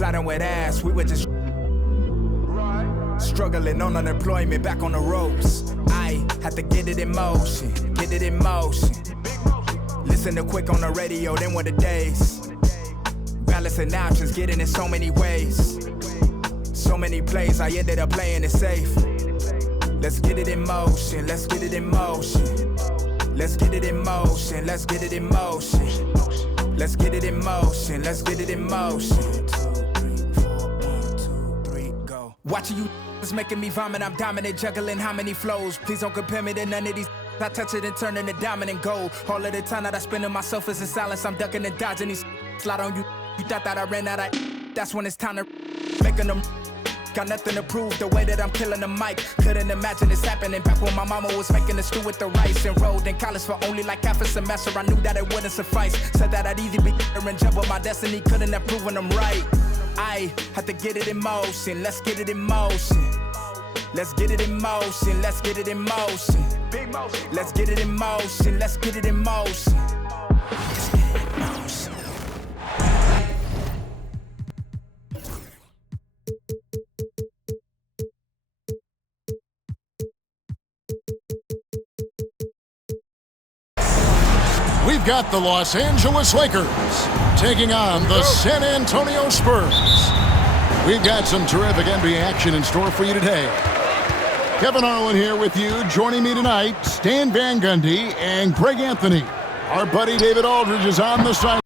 plotting with ass, we were just struggling on unemployment, back on the ropes. I had to get it in motion, get it in motion. Listen to Quick on the radio, then were the days. Balancing options, getting in so many ways. So many plays, I ended up playing it safe. Let's get it in motion, let's get it in motion. Let's get it in motion, let's get it in motion. Let's get it in motion, let's get it in motion. 2, 3, 4, 1, 2, 3, go. Watching you is making me vomit, I'm dominant, juggling how many flows. Please don't compare me to none of these. I touch it and turn into dominant gold. All of the time that I spend in myself is in silence. I'm ducking and dodging these. Slide on you. You thought that I ran out of. That's when it's time to making them. Got nothing to prove the way that I'm killing the mic. Couldn't imagine this happening back when my mama was making the stew with the rice. Enrolled in college for only like half a semester. I knew that it wouldn't suffice. Said that I'd either be and jump with my destiny. Couldn't have proven them right. I had to get it in motion. Let's get it in motion. Let's get it in motion. Let's get it in motion. Let's get it in motion. Let's get it in motion. Let's get it in motion. We've got the Los Angeles Lakers taking on the San Antonio Spurs. We've got some terrific NBA action in store for you today. Kevin Harlan here with you. Joining me tonight, Stan Van Gundy and Greg Anthony. Our buddy David Aldridge is on the side.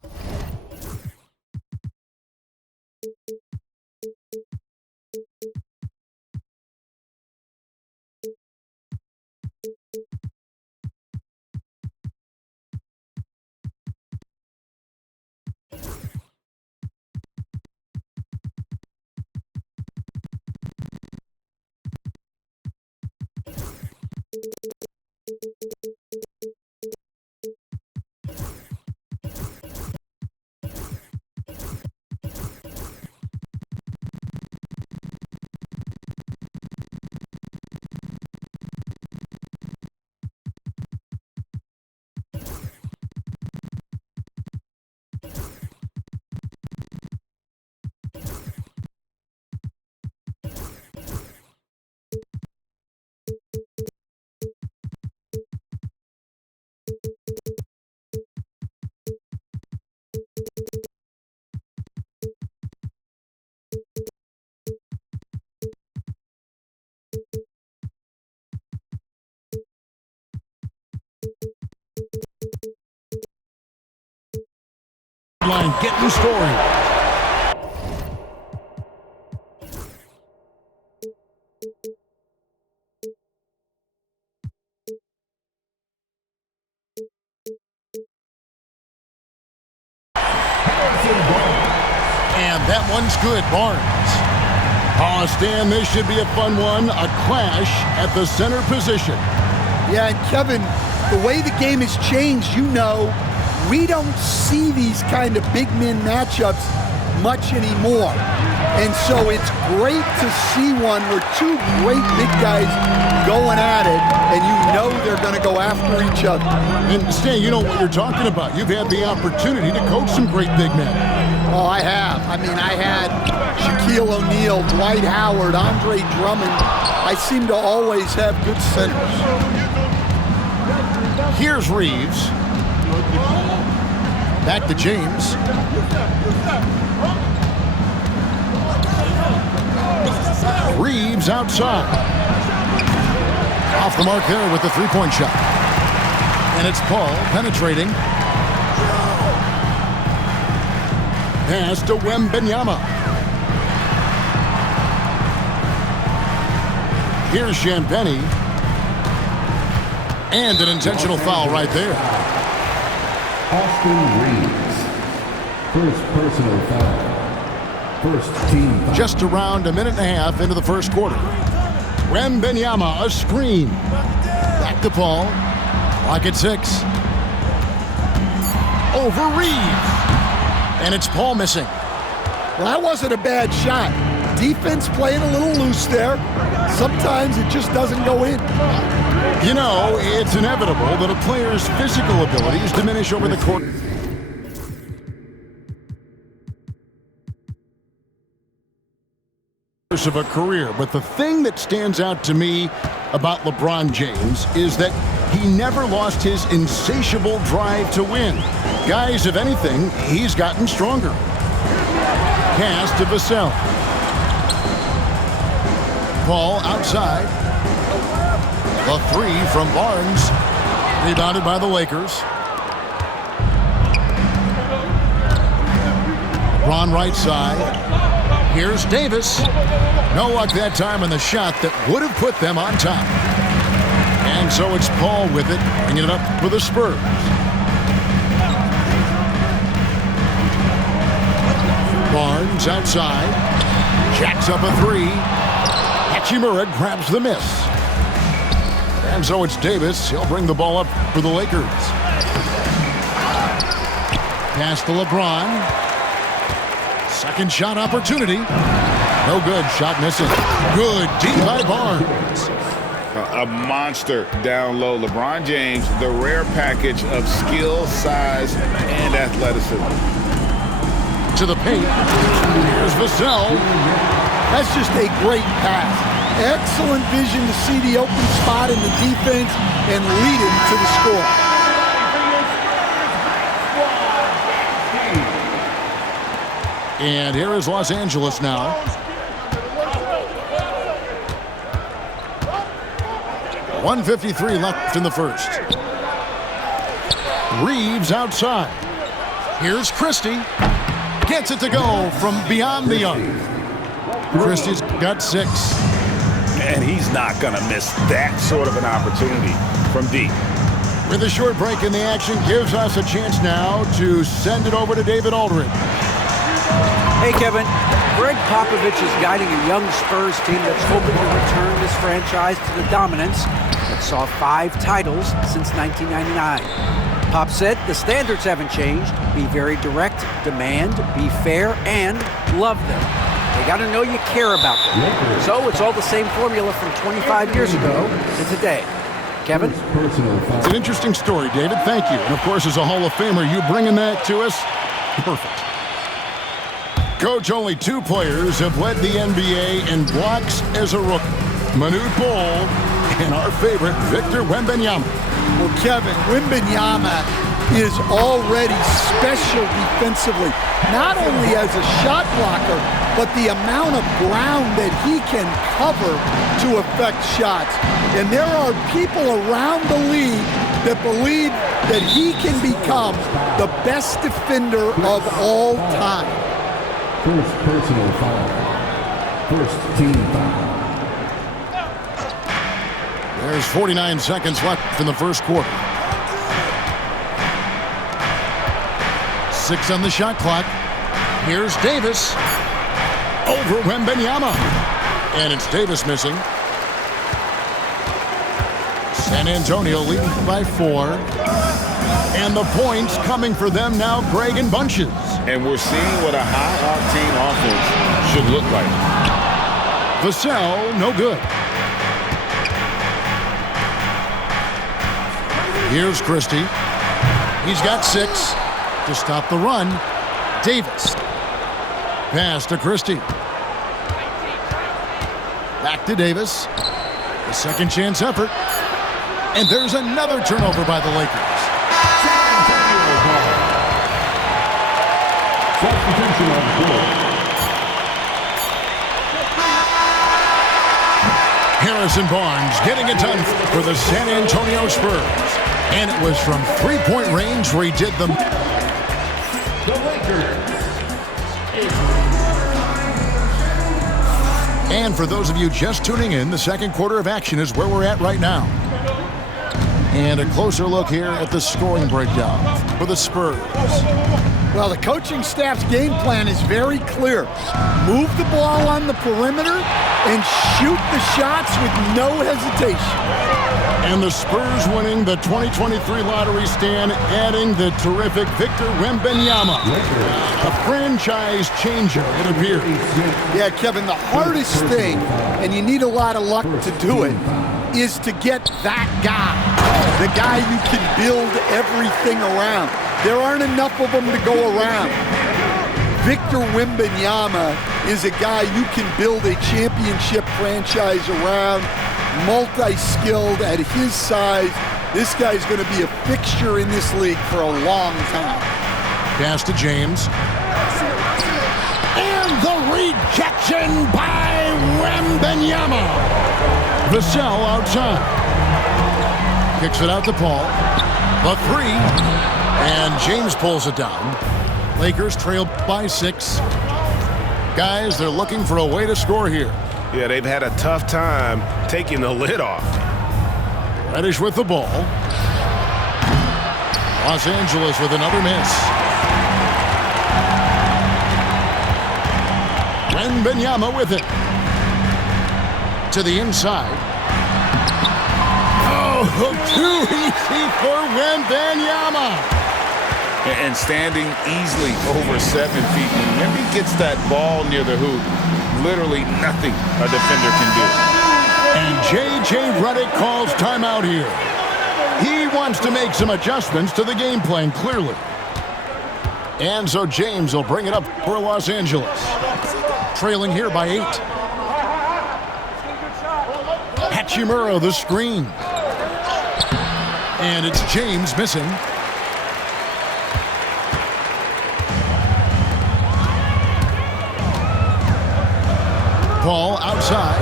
Line getting story. And that one's good, Barnes. Oh, Stan, this should be a fun one. A clash at the center position. Yeah, and Kevin, the way the game has changed, you know, we don't see these kind of big men matchups much anymore. And so it's great to see one where two great big guys going at it, and you know they're going to go after each other. And Stan, you know what you're talking about. You've had the opportunity to coach some great big men. Oh, I have. I mean, I had Shaquille O'Neal, Dwight Howard, Andre Drummond. I seem to always have good centers. Here's Reeves. Back to James. Reeves outside. Off the mark there with the three-point shot. And it's Paul penetrating. Pass to Wembanyama. Here's Champagnie. And an intentional foul right there. Austin Reeves. First personal foul. First team foul. Just around a minute and a half into the first quarter. Wembanyama, a screen. Back to Paul. Clock at 6. Over Reeves. And it's Paul missing. Well, that wasn't a bad shot. Defense playing a little loose there. Sometimes it just doesn't go in. You know, it's inevitable that a player's physical abilities diminish over the course. of a career, but the thing that stands out to me about LeBron James is that he never lost his insatiable drive to win. Guys, if anything, he's gotten stronger. Pass to Vassell. Ball outside. The three from Barnes. Rebounded by the Lakers. LeBron right side. Here's Davis. No luck that time on the shot that would have put them on top. And so it's Paul with it, bringing it up for the Spurs. Barnes outside. Jacks up a three. Hachimura grabs the miss. And so it's Davis. He'll bring the ball up for the Lakers. Pass to LeBron. Second shot opportunity. No good. Shot missing. Good. Deep by Barnes. A monster down low. LeBron James, the rare package of skill, size, and athleticism. To the paint. Here's Vassell. That's just a great pass. Excellent vision to see the open spot in the defense and lead him to the score. And here is Los Angeles now. .153 left in the first. Reeves outside. Here's Christie. Gets it to go from beyond the arc. Christie's got 6. And he's not going to miss that sort of an opportunity from deep. With a short break in the action, gives us a chance now to send it over to David Aldridge. Hey, Kevin. Greg Popovich is guiding a young Spurs team that's hoping to return this franchise to the dominance that saw 5 titles since 1999. Pop said the standards haven't changed. Be very direct, demand, be fair, and love them. They got to know you care about them. So it's all the same formula from 25 years ago to today. Kevin? It's an interesting story, David. Thank you. And, of course, as a Hall of Famer, you bringing that to us, perfect. Coach, only 2 players have led the NBA in blocks as a rookie. Manute Bol and our favorite, Victor Wembanyama. Well, Kevin, Wembanyama is already special defensively, not only as a shot blocker, but the amount of ground that he can cover to affect shots. And there are people around the league that believe that he can become the best defender of all time. First personal foul. First team foul. There's 49 seconds left in the first quarter. 6 on the shot clock. Here's Davis. Over Wembanyama. And it's Davis missing. San Antonio leading by 4. And the points coming for them now, Greg in bunches. And we're seeing what a high-octane offense should look like. Vassell, no good. Here's Christie. He's got 6 to stop the run. Davis. Pass to Christie. Back to Davis. The second chance effort. And there's another turnover by the Lakers. Substitution on board. Harrison Barnes getting it done for the San Antonio Spurs. And it was from 3-point range where he did them. The Lakers. And for those of you just tuning in, the second quarter of action is where we're at right now. And a closer look here at the scoring breakdown for the Spurs. Well, the coaching staff's game plan is very clear. Move the ball on the perimeter and shoot the shots with no hesitation. And the Spurs winning the 2023 lottery stand, adding the terrific Victor Wembanyama. A franchise changer, it appears. Yeah, Kevin, the hardest thing, and you need a lot of luck to do it, is to get that guy. The guy you can build everything around. There aren't enough of them to go around. Victor Wembanyama is a guy you can build a championship franchise around, multi-skilled at his size. This guy's going to be a fixture in this league for a long time. Pass to James. And the rejection by Wembanyama. Vassell outside. Kicks it out to Paul. The three. And James pulls it down. Lakers trail by 6. Guys, they're looking for a way to score here. Yeah, they've had a tough time taking the lid off. Reddish with the ball. Los Angeles with another miss. Wembanyama with it. To the inside. Oh, too easy for Wembanyama. And standing easily over 7 feet. Whenever he gets that ball near the hoop, literally nothing a defender can do. And J.J. Redick calls timeout here. He wants to make some adjustments to the game plan, clearly. And so James will bring it up for Los Angeles. Trailing here by 8. Hachimura the screen. And it's James missing. Paul outside.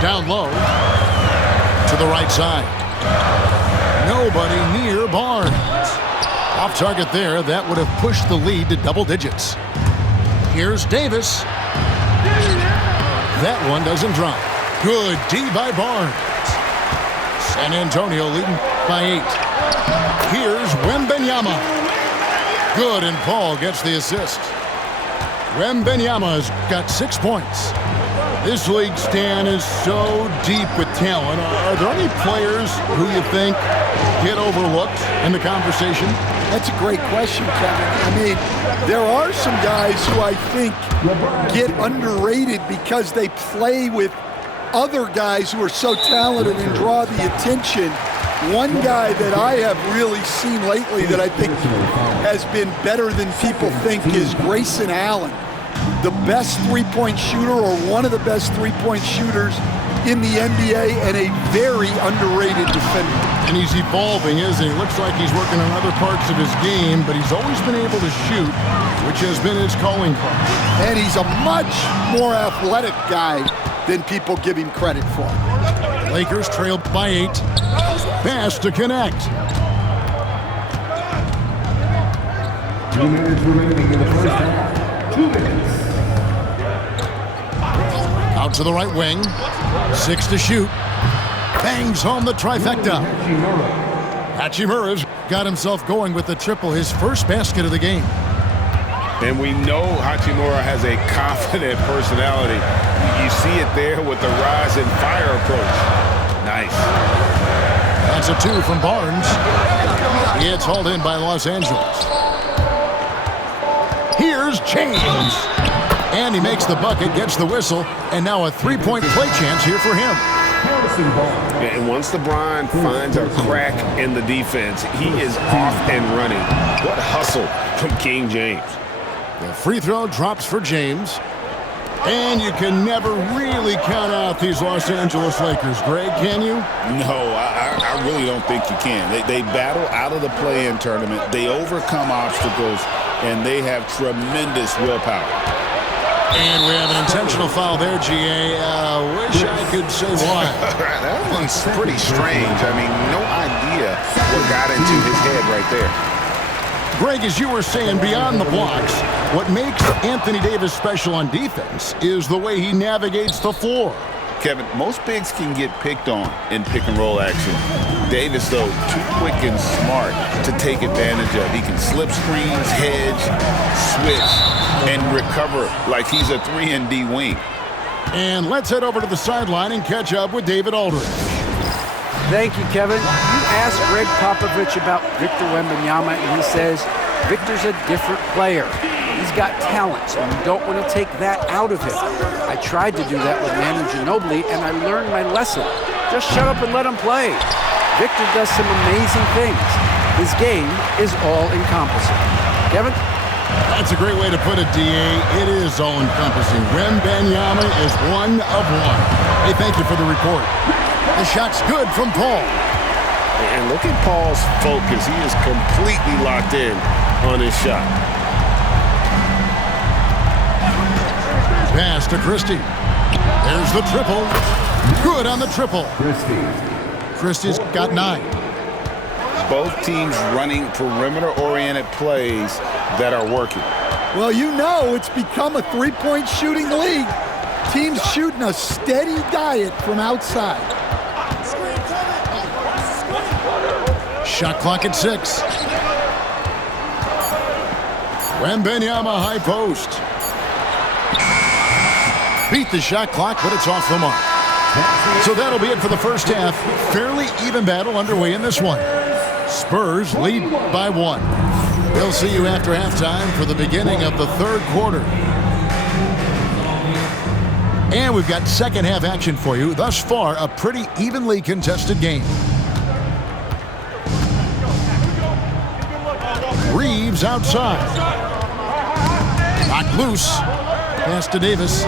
Down low. To the right side. Nobody near Barnes. Off target there. That would have pushed the lead to double digits. Here's Davis. That one doesn't drop. Good D by Barnes. San Antonio leading by 8. Here's Wembanyama. Good, and Paul gets the assist. Wembanyama's got 6 points. This league, Stan, is so deep with talent. Are there any players who you think get overlooked in the conversation? That's a great question, Kevin. I mean, there are some guys who I think get underrated because they play with other guys who are so talented and draw the attention. One guy that I have really seen lately that I think has been better than people think is Grayson Allen, the best three-point shooter or one of the best three-point shooters in the NBA and a very underrated defender. And he's evolving, isn't he? Looks like he's working on other parts of his game, but he's always been able to shoot, which has been his calling card. And he's a much more athletic guy than people give him credit for. Lakers trail by 8. Pass to connect. 2 minutes remaining in the first half. 2 minutes. Out to the right wing. 6 to shoot. Bangs home the trifecta. Hachimura's got himself going with the triple, his first basket of the game. And we know Hachimura has a confident personality. You see it there with the rise and fire approach. Nice. That's a 2 from Barnes. It's hauled in by Los Angeles. Here's James. And he makes the bucket, gets the whistle, and now a 3-point play chance here for him. And once LeBron finds a crack in the defense, he is off and running. What hustle from King James. The free throw drops for James. And you can never really count out these Los Angeles Lakers. Greg, can you? No, I really don't think you can. They battle out of the play-in tournament. They overcome obstacles, and they have tremendous willpower. And we have an intentional foul there, G.A. Wish I could say why. That one's pretty strange. I mean, no idea what got into his head right there. Greg, as you were saying, beyond the blocks, what makes Anthony Davis special on defense is the way he navigates the floor. Kevin, most bigs can get picked on in pick-and-roll action. Davis, though, too quick and smart to take advantage of. He can slip screens, hedge, switch, and recover like he's a 3-and-D wing. And let's head over to the sideline and catch up with David Aldridge. Thank you, Kevin. You asked Greg Popovich about Victor Wembanyama, and he says Victor's a different player. He's got talent, so you don't want to take that out of him. I tried to do that with Manu Ginobili, and I learned my lesson. Just shut up and let him play. Victor does some amazing things. His game is all-encompassing. Kevin? That's a great way to put it, D.A. It is all-encompassing. Wembanyama is one of one. Hey, thank you for the report. The shot's good from Paul. And look at Paul's focus. He is completely locked in on his shot. Pass to Christie. There's the triple. Good on the triple. Christie's got 9. Both teams running perimeter-oriented plays that are working. Well, you know it's become a three-point shooting league. Teams shooting a steady diet from outside. Shot clock at 6. Wembanyama high post. Beat the shot clock, but it's off the mark. So that'll be it for the first half. Fairly even battle underway in this one. Spurs lead by 1. We'll see you after halftime for the beginning of the third quarter. And we've got second half action for you. Thus far, a pretty evenly contested game. Reeves outside. Knocked loose. Pass to Davis.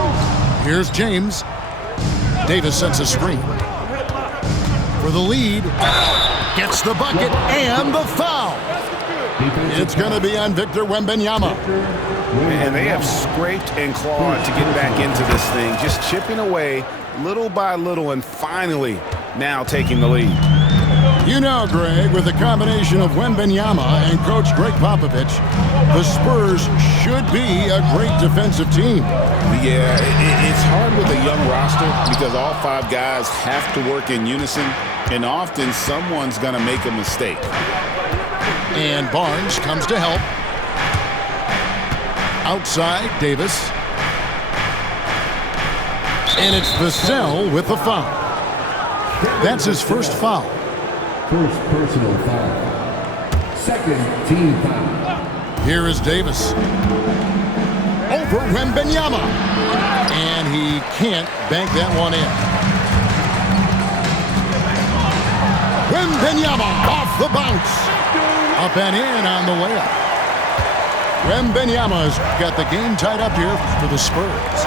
Here's James. Davis sets a screen. For the lead. Gets the bucket and the foul. It's going to be on Victor Wembanyama. And they have scraped and clawed to get back into this thing, just chipping away little by little and finally now taking the lead. You know, Greg, with the combination of Wembanyama and Coach Greg Popovich, the Spurs should be a great defensive team. Yeah, it's hard with a young roster because all 5 guys have to work in unison, and often someone's going to make a mistake. And Barnes comes to help. Outside, Davis. And it's Vassell with the foul. That's his first foul. First personal foul. Second team foul. Here is Davis. Over Wembanyama. And he can't bank that one in. Wembanyama off the bounce. Up and in on the layup. Wembanyama's got the game tied up here for the Spurs.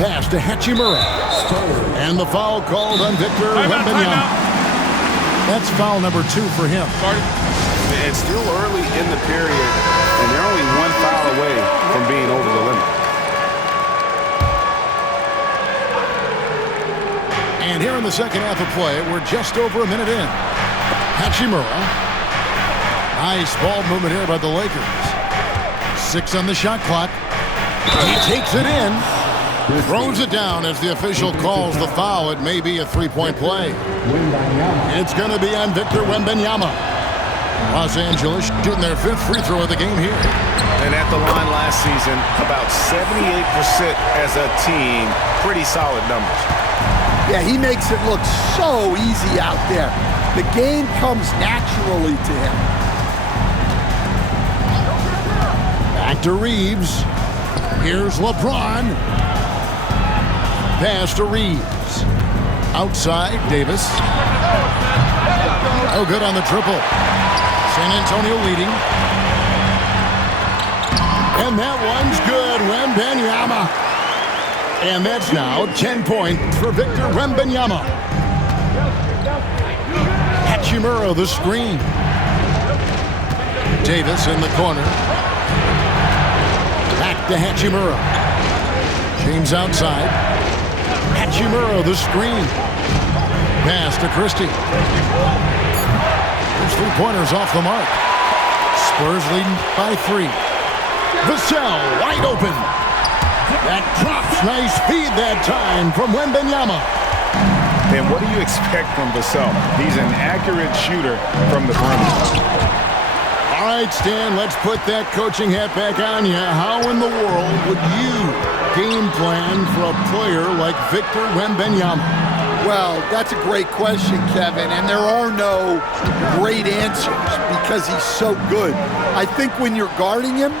Pass to Hachimura. And the foul called on Victor Wembanyama. That's foul number 2 for him. It's still early in the period, and they're only 1 foul away from being over the limit. And here in the second half of play, we're just over a minute in. Hachimura. Nice ball movement here by the Lakers. 6 on the shot clock. He takes it in. Throws it down as the official calls the foul. It may be a 3-point play. It's going to be on Victor Wembanyama. Los Angeles shooting their 5th free throw of the game here. And at the line last season, about 78% as a team. Pretty solid numbers. Yeah, he makes it look so easy out there. The game comes naturally to him. Back to Reeves. Here's LeBron. Pass to Reeves. Outside, Davis. Oh, good on the triple. San Antonio leading. And that one's good. Wembanyama. And that's now 10 points for Victor Wembanyama. Hachimura the screen. Davis in the corner. Back to Hachimura. James outside. Hachimura the screen. Pass to Christie. There's 3-pointers off the mark. Spurs leading by 3. Vassell wide open. That drops. Nice feed that time from Wembanyama. And what do you expect from Vassell? He's an accurate shooter from the perimeter. All right, Stan, let's put that coaching hat back on you. How in the world would you game plan for a player like Victor Wembanyama? Well, that's a great question, Kevin, and there are no great answers because he's so good. I think when you're guarding him,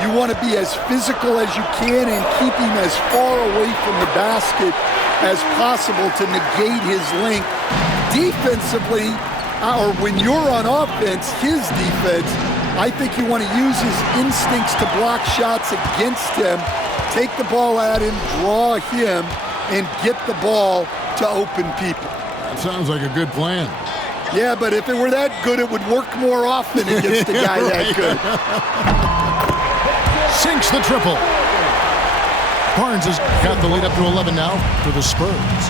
you want to be as physical as you can and keep him as far away from the basket as possible to negate his length. Defensively, or when you're on offense, his defense, I think you want to use his instincts to block shots against him, take the ball at him, draw him, and get the ball to open people. That sounds like a good plan. Yeah, but if it were that good, it would work more often against a guy that good. Sinks the triple. Barnes has got the lead up to 11 now for the Spurs.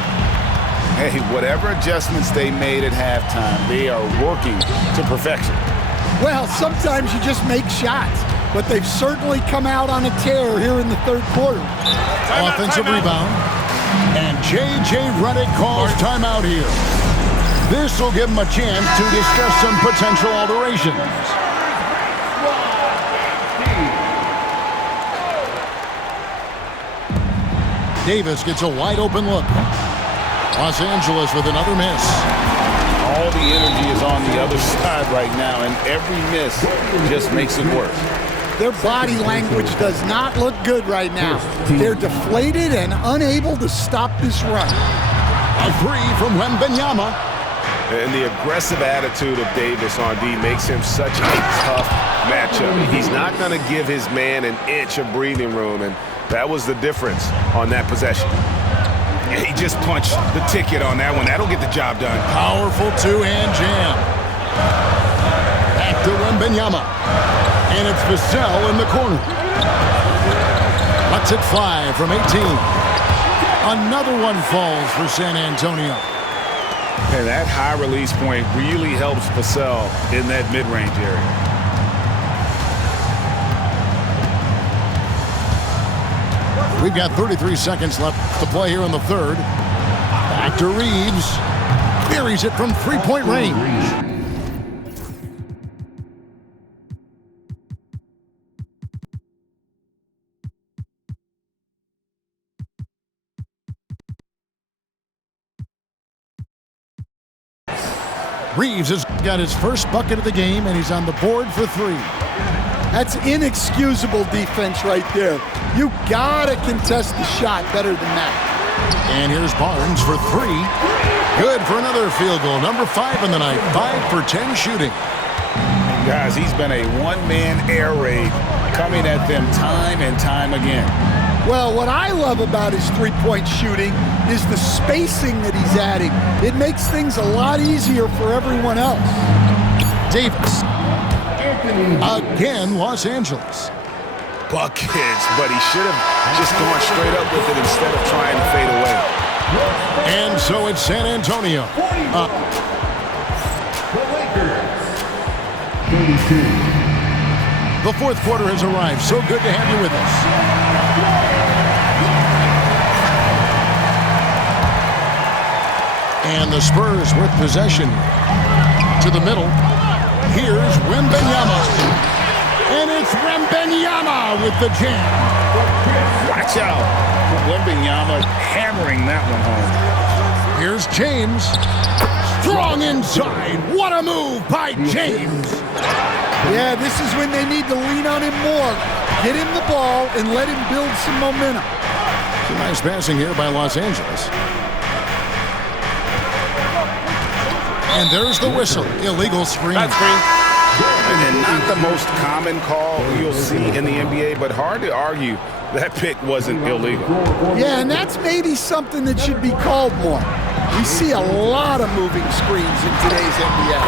Hey, whatever adjustments they made at halftime, they are working to perfection. Well, sometimes you just make shots, but they've certainly come out on a tear here in the third quarter. Offensive rebound. And J.J. Redick calls timeout here. This will give him a chance to discuss some potential alterations. Davis gets a wide open look. Los Angeles with another miss. All the energy is on the other side right now, and every miss just makes it worse. Their body language does not look good right now. They're deflated and unable to stop this run. A three from Wembanyama. And the aggressive attitude of Davis on D makes him such a tough matchup. He's not going to give his man an inch of breathing room, and that was the difference on that possession. Yeah, he just punched the ticket on that one. That'll get the job done. Powerful two-hand jam. Back to Wembanyama. And it's Vassell in the corner. Lets it fly from 18. Another one falls for San Antonio. And that high release point really helps Vassell in that mid-range area. We've got 33 seconds left to play here in the third. Back to Reeves. Buries it from three-point range. Reeves has got his first bucket of the game, and he's on the board for three. That's inexcusable defense right there. You gotta contest the shot better than that. And here's Barnes for three. Good for another field goal. Number 5 in the night. 5 for 10 shooting. Guys, he's been a one-man air raid coming at them time and time again. Well, what I love about his three-point shooting is the spacing that he's adding. It makes things a lot easier for everyone else. Davis. Again, Los Angeles. Buckets, but he should have just gone straight up with it instead of trying to fade away. And so it's San Antonio. The fourth quarter has arrived. So good to have you with us. And the Spurs with possession to the middle. Here's Wembanyama. And it's Wembanyama with the jam. Watch out. Wembanyama hammering that one home. Here's James. Strong inside. What a move by James. Yeah, this is when they need to lean on him more. Get him the ball and let him build some momentum. Some nice passing here by Los Angeles. And there's the whistle. Illegal screen. That's green. And not the most common call you'll see in the NBA, but hard to argue that pick wasn't illegal. Yeah, and that's maybe something that should be called more. We see a lot of moving screens in today's NBA.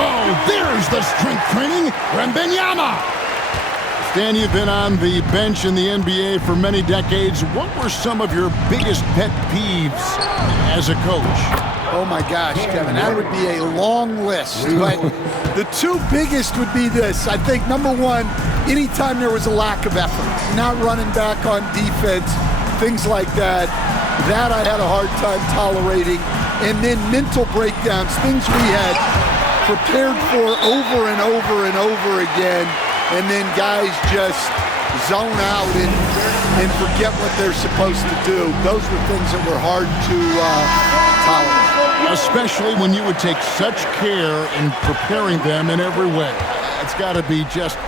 Oh, there's the strength training. Wembanyama. Stan, you've been on the bench in the NBA for many decades. What were some of your biggest pet peeves as a coach? Oh my gosh, Kevin, that would be a long list. But the two biggest would be this. I think number one, anytime there was a lack of effort, not running back on defense, things like that, that I had a hard time tolerating. And then mental breakdowns, things we had prepared for over and over and over again, and then guys just zone out and forget what they're supposed to do. Those were things that were hard to tolerate. Especially when you would take such care in preparing them in every way. It's got to be just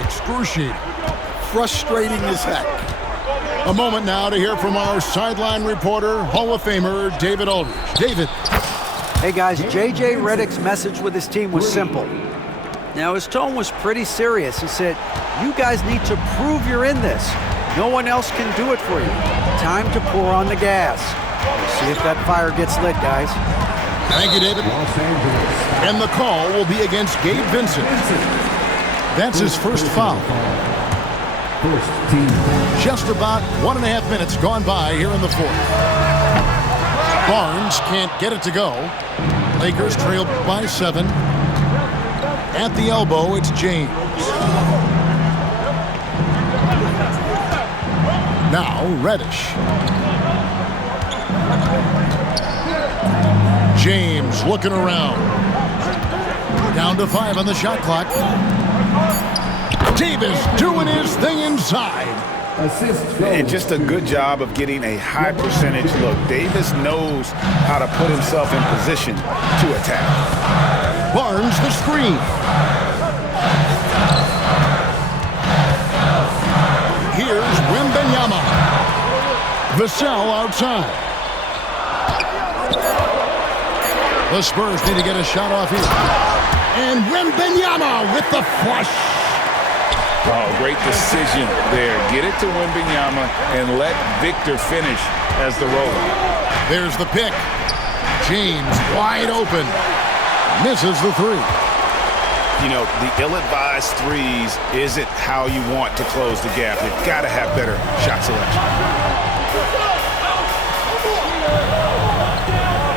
excruciating. Frustrating as heck. A moment now to hear from our sideline reporter, Hall of Famer David Aldridge. David. Hey guys, J.J. Redick's message with his team was simple. Now, his tone was pretty serious. He said, "You guys need to prove you're in this. No one else can do it for you. Time to pour on the gas." We'll see if that fire gets lit, guys. Thank you, David. Los Angeles. And the call will be against Gabe Vincent. That's his first foul. First team foul. Just about 1.5 minutes gone by here in the fourth. Barnes can't get it to go. Lakers trail by 7. At the elbow, it's James. Now, Reddish. James looking around. Down to 5 on the shot clock. Davis doing his thing inside. Assist. And just a good job of getting a high percentage look. Davis knows how to put himself in position to attack. Barnes the screen. Here's Wembanyama. Vassell outside. The Spurs need to get a shot off here. And Wembanyama with the flush. Oh, great decision there. Get it to Wembanyama and let Victor finish as the roller. There's the pick. James wide open. Misses the 3. You know, the ill-advised threes isn't how you want to close the gap. You've got to have better shot selection.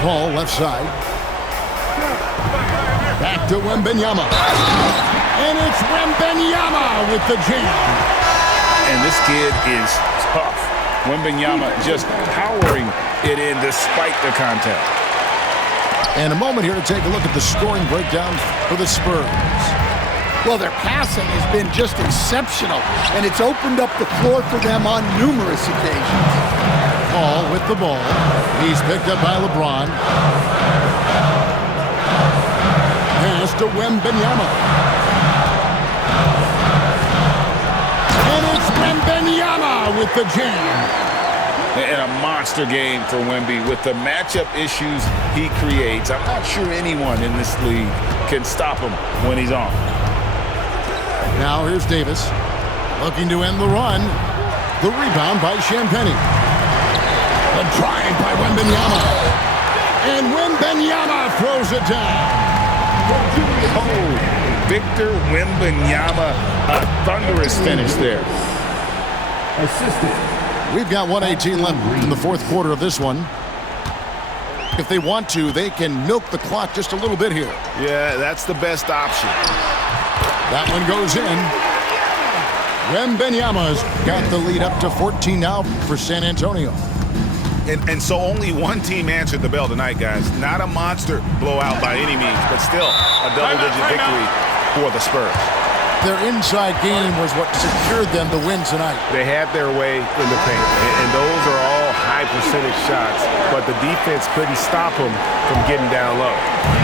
Paul left side. Back to Wembanyama. And it's Wembanyama with the jam. And this kid is tough. Wembanyama just powering it in despite the contact. And a moment here to take a look at the scoring breakdown for the Spurs. Well, their passing has been just exceptional, and it's opened up the floor for them on numerous occasions. Paul with the ball. He's picked up by LeBron. Pass to Wembanyama. And it's Wembanyama with the jam. And a monster game for Wemby with the matchup issues he creates. I'm not sure anyone in this league can stop him when he's on. Now here's Davis looking to end the run. The rebound by Champagnie. The drive by Wembanyama. And Wembanyama throws it down. Oh, Victor Wembanyama, a thunderous finish there. Assisted. We've got 1:18 left in the fourth quarter of this one. If they want to, they can milk the clock just a little bit here. Yeah, that's the best option. That one goes in. Wembanyama's got the lead up to 14 now for San Antonio. And so only one team answered the bell tonight, guys. Not a monster blowout by any means, but still a double-digit victory for the Spurs. Their inside game was what secured them the win tonight. They had their way in the paint, and those are all high-percentage shots, but the defense couldn't stop them from getting down low.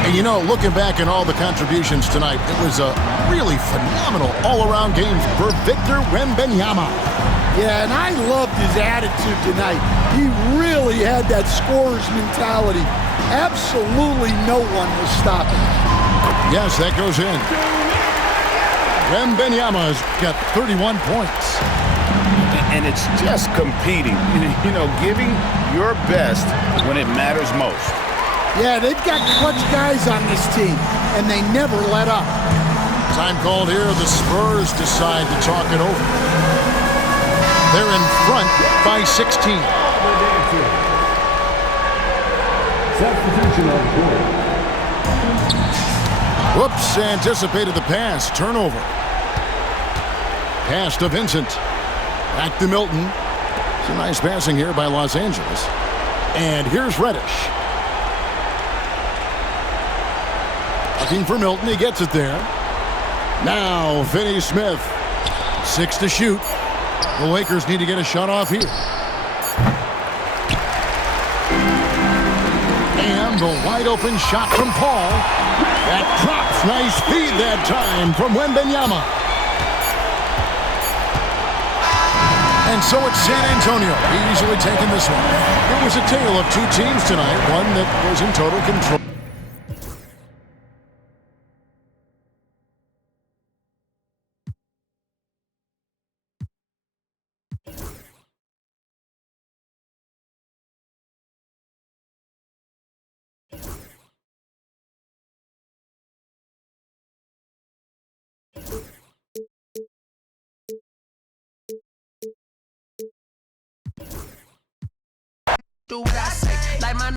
And you know, looking back at all the contributions tonight, it was a really phenomenal all-around game for Victor Wembanyama. Yeah, and I loved his attitude tonight. He really had that scorer's mentality. Absolutely no one was stopping him. Yes, that goes in. Wembanyama's got 31 points. And it's just competing, you know, giving your best when it matters most. Yeah, they've got clutch guys on this team, and they never let up. Time called here. The Spurs decide to talk it over. They're in front by 16. Substitution on the board. Whoops, anticipated the pass. Turnover. Pass to Vincent. Back to Milton. Some nice passing here by Los Angeles. And here's Reddish. Looking for Milton. He gets it there. Now, Finney-Smith. 6 to shoot. The Lakers need to get a shot off here. And the wide open shot from Paul. That drops. Nice feed that time from Wembanyama. And so it's San Antonio easily taking this one. It was a tale of two teams tonight, one that was in total control. Do what I say, like my